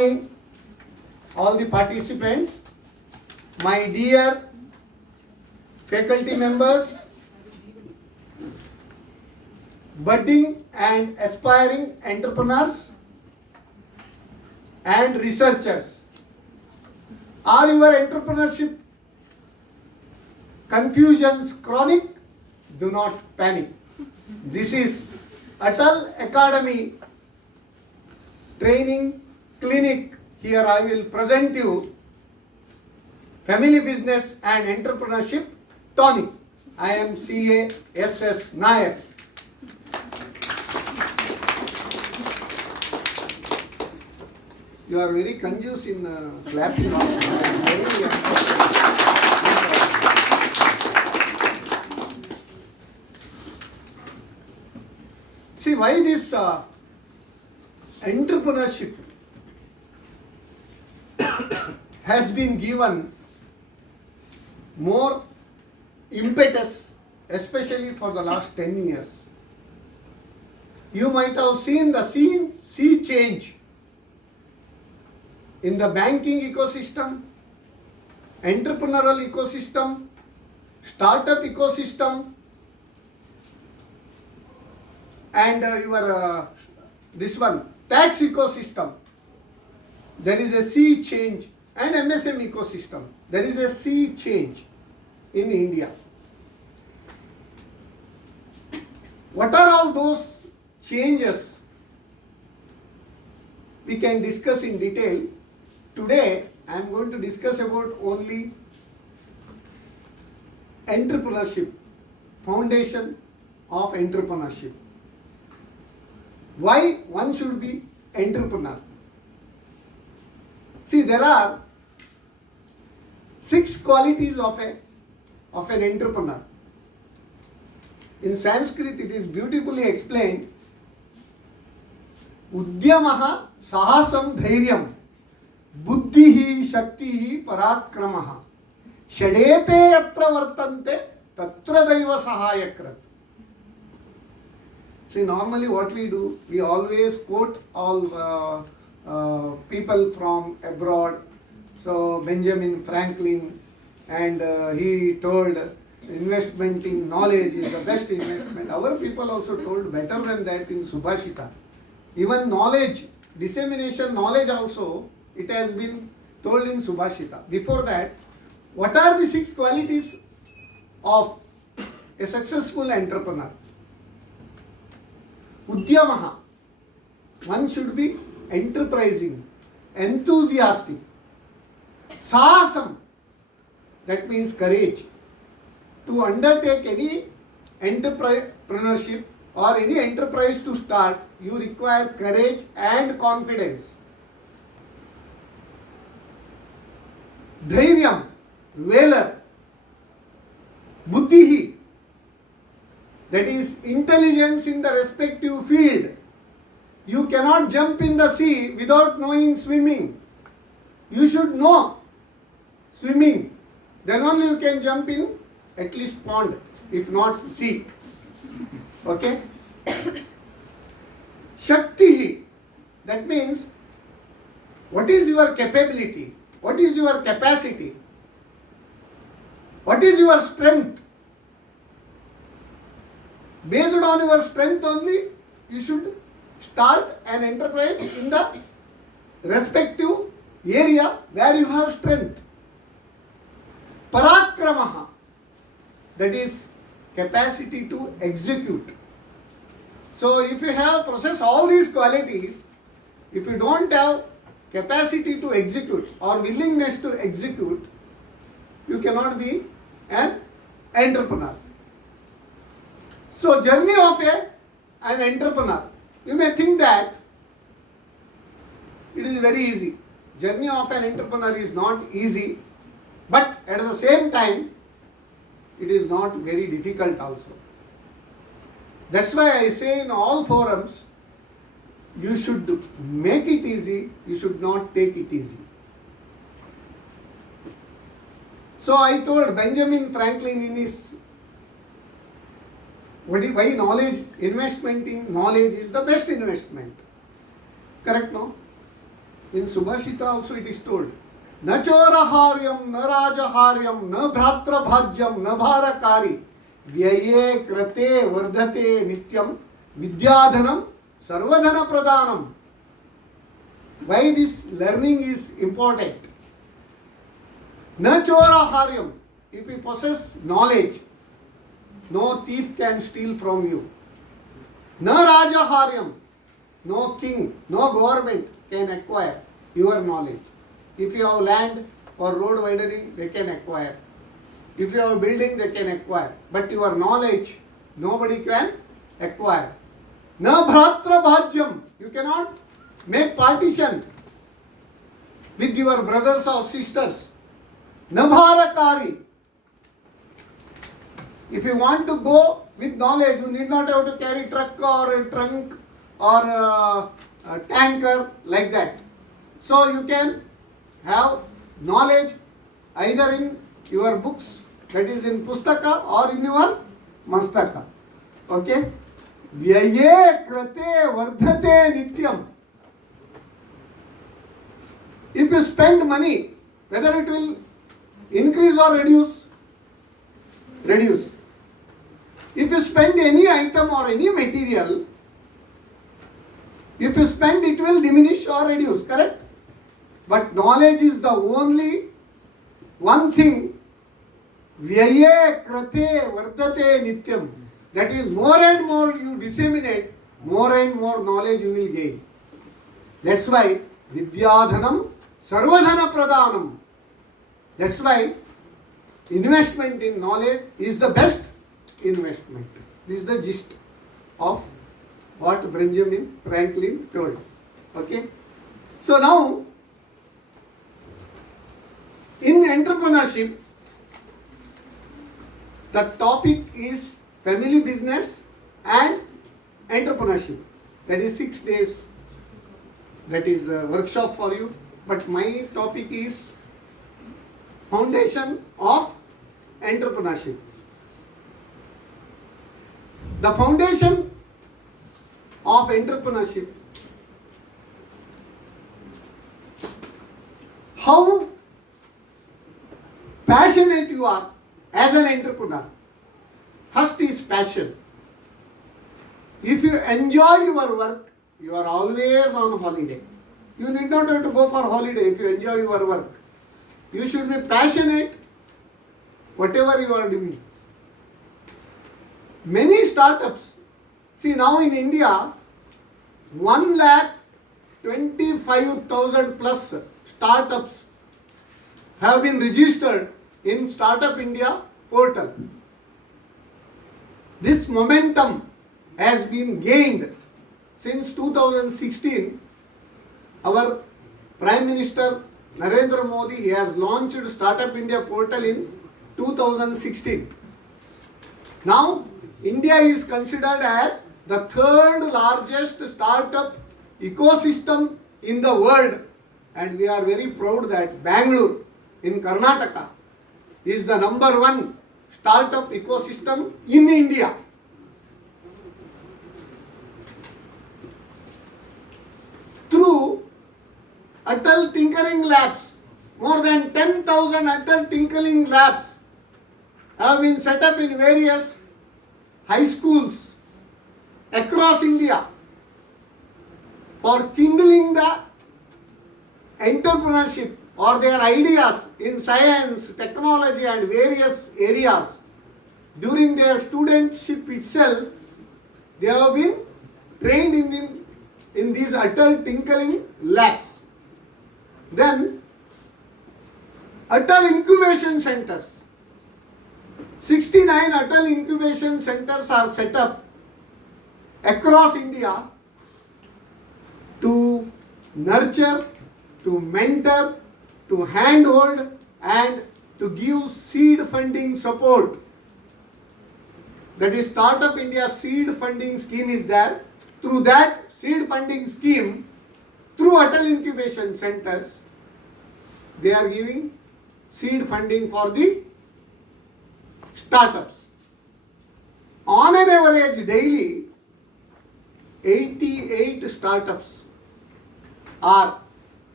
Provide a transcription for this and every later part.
all the participants, my dear faculty members, budding and aspiring entrepreneurs and researchers. Are your entrepreneurship confusions chronic? Do not panic. This is Atal Academy Training Clinic. Here I will present you Family Business and Entrepreneurship Tonic. I am CA S.S.Nayak. You are very confused in clapping. See why this entrepreneurship has been given more impetus, especially for the last 10 years. You might have seen the sea change in the banking ecosystem, entrepreneurial ecosystem, startup ecosystem, and this one, tax ecosystem. There is a sea change, and MSM ecosystem. There is a sea change in India. What are all those changes? We can discuss in detail. Today I am going to discuss about only entrepreneurship, foundation of entrepreneurship. Why one should be entrepreneur? See, there are 6 qualities of an entrepreneur. In Sanskrit it is beautifully explained. Udyamaha sahasam dhairyam buddhihi shaktihi parakramaha shadete yatra vartante tatra daiva sahayakrat. See, normally what we do, we always quote all people from abroad. So Benjamin Franklin, and he told investment in knowledge is the best investment. Our people also told better than that in Subhashita. Even knowledge, dissemination knowledge also, it has been told in Subhashita. Before that, what are the 6 qualities of a successful entrepreneur? Udyamaha, one should be enterprising, enthusiastic. Sahasam, that means courage. To undertake any entrepreneurship or any enterprise to start, you require courage and confidence. Dhairyam, valor. Buddhihi, that is intelligence in the respective field. You cannot jump in the sea without knowing swimming. You should know swimming. Then only you can jump in at least pond, if not sea. Okay? Shakti, that means what is your capability? What is your capacity? What is your strength? Based on your strength only, you should start an enterprise in the respective area where you have strength. Parakramaha, that is capacity to execute. So if you have possess all these qualities, if you don't have capacity to execute or willingness to execute, you cannot be an entrepreneur. So journey of an entrepreneur, you may think that it is very easy. Journey of an entrepreneur is not easy, but at the same time, it is not very difficult also. That's why I say in all forums, you should make it easy, you should not take it easy. So I told Benjamin Franklin in his why investment in knowledge is the best investment. Correct, no? In Subhashita also it is told, na choraharyam, na rajaharyam, na bhratrabhajyam, na bharakari, vyaye krate vardhate nityam, vidyadhanam sarvadhana pradhanam. Why this learning is important? Na choraharyam, if you possess knowledge, no thief can steal from you. Na rajaharyam, no king, no government can acquire your knowledge. If you have land for road widening, they can acquire. If you have a building, they can acquire. But your knowledge, nobody can acquire. Na bhratra bhajyam, you cannot make partition with your brothers or sisters. Na bharakari, if you want to go with knowledge, you need not have to carry truck or a trunk or a tanker like that. So you can have knowledge either in your books, that is in pustaka, or in your mastaka. Okay? Vyaye krate vardhate nityam. If you spend money, whether it will increase or reduce? Reduce. If you spend any item or any material, if you spend, it will diminish or reduce, correct? But knowledge is the only one thing, vyaye krate vardhate nityam. That is, more and more you disseminate, more and more knowledge you will gain. That's why vidyadhanam sarvadhana pradhanam. That's why investment in knowledge is the best investment. This is the gist of what Benjamin Franklin told. Okay? So now, in entrepreneurship, the topic is family business and entrepreneurship. That is 6 days. That is a workshop for you. But my topic is foundation of entrepreneurship. The foundation of entrepreneurship. How passionate you are as an entrepreneur. First is passion. If you enjoy your work, you are always on holiday. You need not have to go for holiday if you enjoy your work. You should be passionate whatever you are doing. Many startups, see now in India, 1,25,000 plus startups have been registered in Startup India portal. This momentum has been gained since 2016. Our Prime Minister Narendra Modi has launched Startup India portal in 2016. Now, India is considered as the third largest startup ecosystem in the world, and we are very proud that Bangalore in Karnataka is the number one startup ecosystem in India. Through Atal Tinkering Labs, more than 10,000 Atal Tinkering Labs have been set up in various high schools across India for kindling the entrepreneurship or their ideas in science, technology and various areas. During their studentship itself, they have been trained in these Atal Tinkering Labs. Then, Atal Incubation Centers. 69 Atal Incubation Centers are set up across India to nurture, to mentor, to handhold and to give seed funding support. That is, Startup India seed funding scheme is there. Through that seed funding scheme, through Atal Incubation Centers, they are giving seed funding for the startups. On an average daily, 88 startups are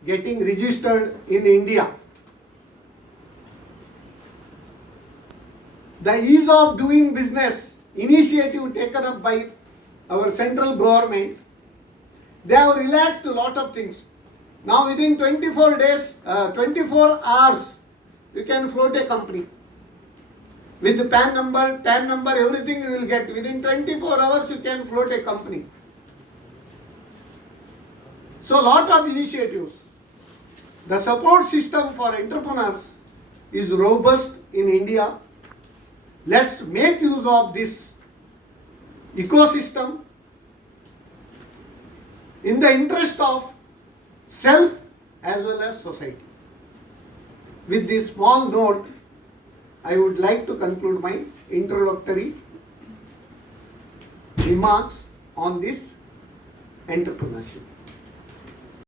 getting registered in India. The ease of doing business initiative taken up by our central government, they have relaxed a lot of things. Now within 24 days, 24 hours, you can float a company. With the PAN number, TAN number, everything you will get. Within 24 hours, you can float a company. So lot of initiatives. The support system for entrepreneurs is robust in India. Let's make use of this ecosystem in the interest of self as well as society. With this small note, I would like to conclude my introductory remarks on this entrepreneurship.